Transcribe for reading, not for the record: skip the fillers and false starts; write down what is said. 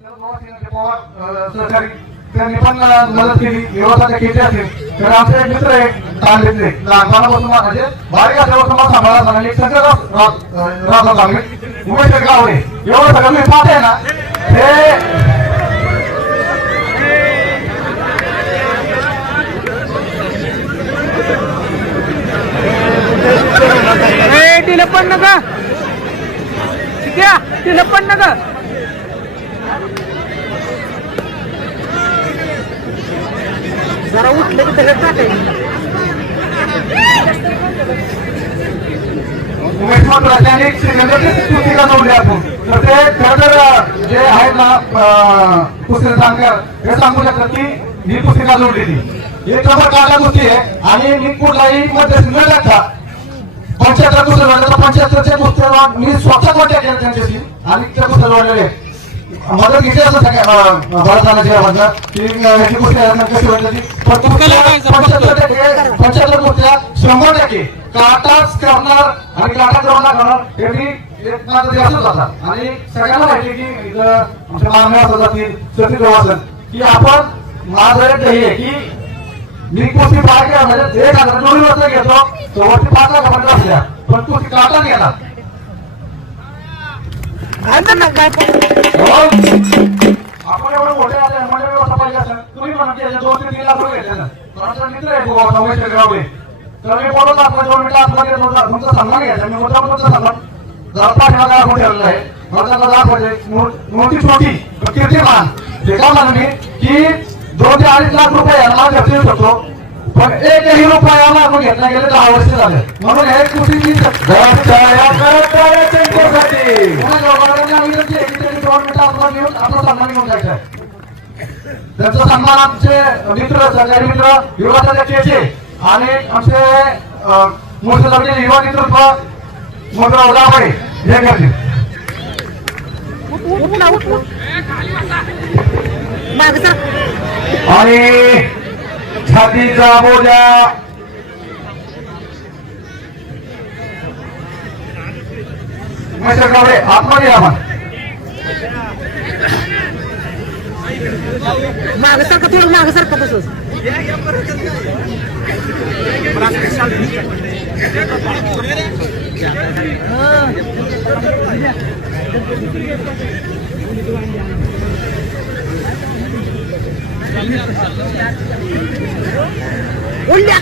सहकारी त्यांनी पण मदत केली. व्यवसायाच्या खेती असेल तर आमचे एक मित्र आहे सांगितले लहानपणापासून म्हणजे बारीक असल्यापासून मला सांभाळा सांगितले संजय राजा सांगितले उमेश गावडे एवढं सगळं मी पाहते ना हे तिला पण नका तिला पण नका जरा उठले की त्याच्यात टाकायचं. उमेश मंत्रालयाने पुस्तिका जोडली आपण तर ते खरं तर जे आहेत ना पुस्तकांकर हे सांगू शकतात की ही पुस्तिका जोडलेली एक नंबर काढा गोष्टी आहे आणि मी कुठलाही मध्यस्थी न टाकता 75 पुस्तक 75चे पुस्तक मी स्वतः कॉन्टॅक्ट केला त्यांच्याशी आणि त्या पुस्तक जोडलेले मदत घेतली असं सगळ्या भारताची की ह्याची पुस्तक कशी वाटली पण 75 पुस्तक 100% काटाच करणार आणि काटा करणार करणार हे मी एक माझं असंच जातात आणि सगळ्यांना माहिती की इथं आमच्या मागण्या असं जातील सती असेल की आपण माझं एक ध्येय आहे की मी कुस्ती पार केला म्हणजे 1,000 जोडी वाजता घेतो तो वरती 5 लाखापर्यंत असल्या पण कुस्ती काटा घेणार आपण एवढं मोठे आले म्हणजे व्यवस्था पाहिजे असेल तुम्ही म्हणा की 2 ते 3 लाख रुपये घेतले तर आमचा मित्र आहे गोवा उमेश गावडे तर मी बोलत आपला 2 मिनिटं आतमध्ये तुमचा सन्मान घ्यायचा मी मोठा तुमचा सन्मान जरा पाठीमागे आपण ठेवलेला आहे मला त्यांना दाखवायचे मोठी छोटी कीर्तिमान ते का म्हणून मी की 2 ते 2.5 लाख रुपये यांना घेऊ शकतो पण एकही रुपया आपण घेतला गेले 10 वर्ष झाले म्हणून हे कुस्तीची आपला सन्मान घेऊन जायचा त्यांचा सन्मान आमचे मित्र सहकारी मित्र युवा केचे आणि आमचे मूर्ती युवा नेतृत्व मोठं गावडे हे करतील आणि छातीचा बोजा उमेश गावडे आतमध्ये या मागसारखं थोडं मागसारखं तसंच उल्ल्या